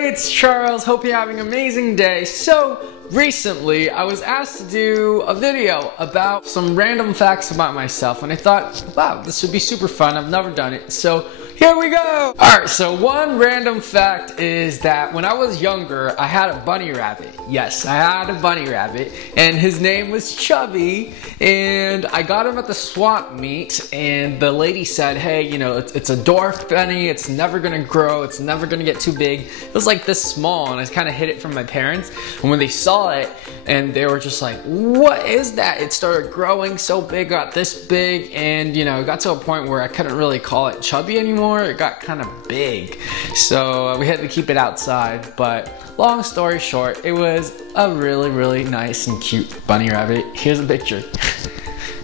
everybody, it's Charles. Hope you're having an amazing day. So, recently I was asked to do a video about some random facts about myself, and I thought, wow, this would be super fun. I've never done it, so here we go! Alright, so one random fact is that when I was younger, I had a bunny rabbit. Yes, I had a bunny rabbit, and his name was Chubby, and I got him at the swap meet, and the lady said, hey, you know, it's a dwarf bunny, it's never gonna grow, it's never gonna get too big. It was like this small, and I kind of hid it from my parents, and when they saw it, and they were just like, what is that? It started growing so big, got this big, and you know, it got to a point where I couldn't really call it Chubby anymore. It got kind of big, so we had to keep it outside. But long story short, it was a really nice and cute bunny rabbit. Here's a picture.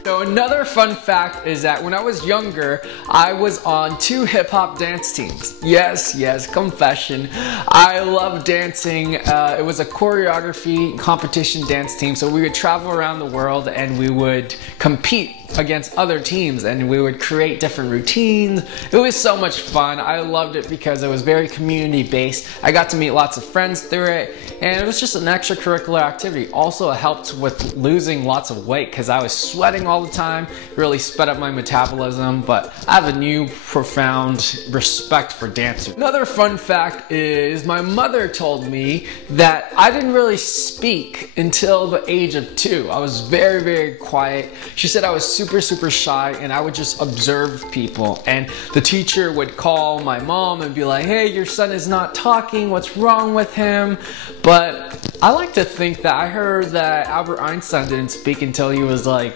So another fun fact is that when I was younger, I was on 2 hip-hop dance teams. Yes, confession. I love dancing. It was a choreography competition dance team, so we would travel around the world and we would compete against other teams, and we would create different routines. It was so much fun. I loved it because it was very community based. I got to meet lots of friends through it, and it was just an extracurricular activity. Also, it helped with losing lots of weight because I was sweating all the time. It really sped up my metabolism, but I have a new profound respect for dancers. Another fun fact is my mother told me that I didn't really speak until the age of 2. I was very quiet. She said I was super shy, and I would just observe people, and the teacher would call my mom and be like, hey, your son is not talking, what's wrong with him? But I like to think that I heard that Albert Einstein didn't speak until he was like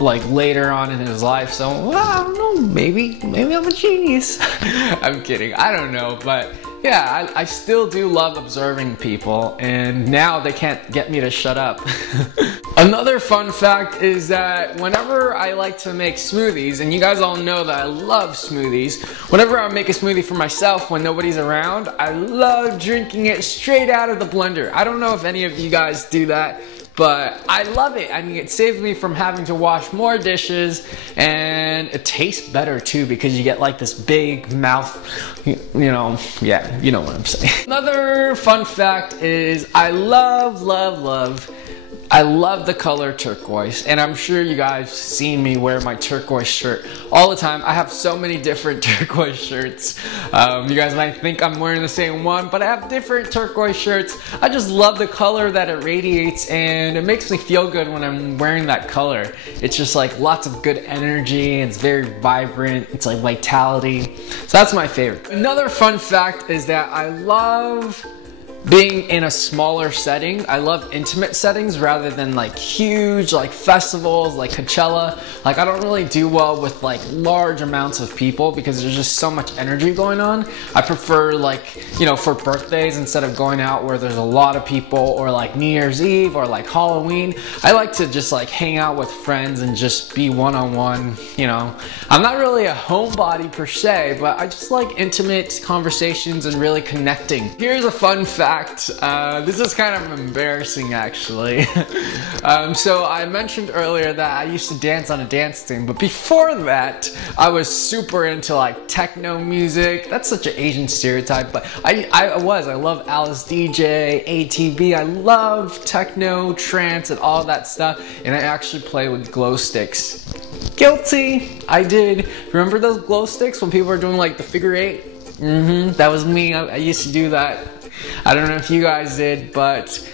later on in his life, so well, I don't know, maybe I'm a genius. I'm kidding, I don't know, but yeah, I still do love observing people, and now they can't get me to shut up. Another fun fact is that whenever I like to make smoothies, and you guys all know that I love smoothies, whenever I make a smoothie for myself when nobody's around, I love drinking it straight out of the blender. I don't know if any of you guys do that, but I love it. I mean, it saves me from having to wash more dishes, and it tastes better too because you get like this big mouth, you know, yeah, you know what I'm saying. Another fun fact is I love the color turquoise, and I'm sure you guys seen me wear my turquoise shirt all the time. I have so many different turquoise shirts. You guys might think I'm wearing the same one, but I have different turquoise shirts. I just love the color that it radiates, and it makes me feel good when I'm wearing that color. It's just like lots of good energy, it's very vibrant, it's like vitality. So that's my favorite. Another fun fact is that I love being in a smaller setting. I love intimate settings rather than like huge like festivals like Coachella. Like I don't really do well with like large amounts of people because there's just so much energy going on. I prefer like, you know, for birthdays, instead of going out where there's a lot of people, or like New Year's Eve or like Halloween, I like to just like hang out with friends and just be one-on-one, you know. I'm not really a homebody per se, but I just like intimate conversations and really connecting. Here's a fun fact. This is kind of embarrassing actually. So I mentioned earlier that I used to dance on a dance team, but before that I was super into like techno music. That's such an Asian stereotype, but I love Alice DJ, ATV. I love techno, trance, and all that stuff, and I actually play with glow sticks. Guilty! I did. Remember those glow sticks when people were doing like the figure 8? That was me. I used to do that. I don't know if you guys did, but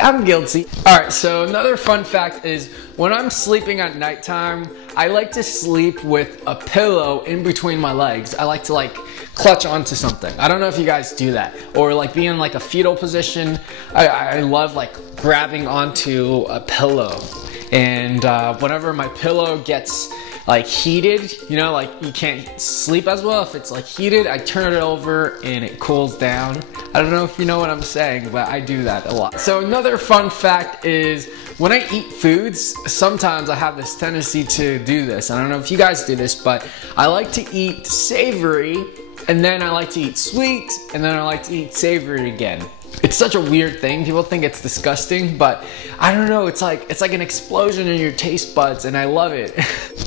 I'm guilty. Alright, so another fun fact is when I'm sleeping at nighttime, I like to sleep with a pillow in between my legs. I like to like clutch onto something. I don't know if you guys do that, or like be in like a fetal position. I love like grabbing onto a pillow, and whenever my pillow gets like heated, you know, like you can't sleep as well if it's like heated, I turn it over and it cools down. I don't know if you know what I'm saying, but I do that a lot. So another fun fact is when I eat foods, sometimes I have this tendency to do this. I don't know if you guys do this, but I like to eat savory, and then I like to eat sweet, and then I like to eat savory again. It's such a weird thing. People think it's disgusting, but I don't know, it's like an explosion in your taste buds, and I love it.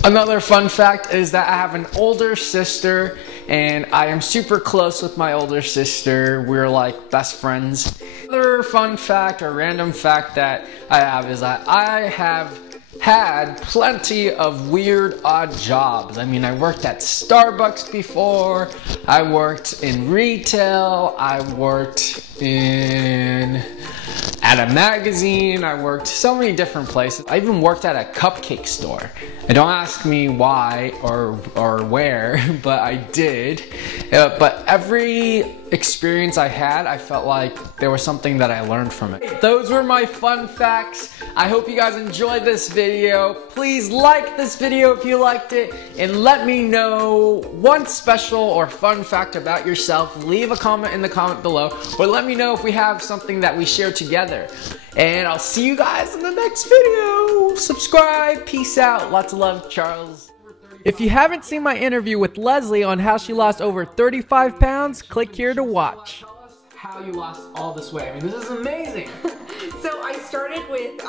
Another fun fact is that I have an older sister, and I am super close with my older sister. We're like best friends. Another fun fact or random fact that I have is that I have had plenty of weird, odd jobs. I mean, I worked at Starbucks before, I worked in retail, I worked at a magazine, I worked so many different places. I even worked at a cupcake store. And don't ask me why or where, but I did. But every experience I had, I felt like there was something that I learned from it. Those were my fun facts. I hope you guys enjoyed this video. Please like this video if you liked it, and let me know one special or fun fact about yourself. Leave a comment in the comment below, or let me know if we have something that we share together. And I'll see you guys in the next video. Subscribe, peace out, lots of love, Charles. If you haven't seen my interview with Leslie on how she lost over 35 pounds, click here to watch. Tell us how you lost all this weight. I mean, this is amazing. So I started with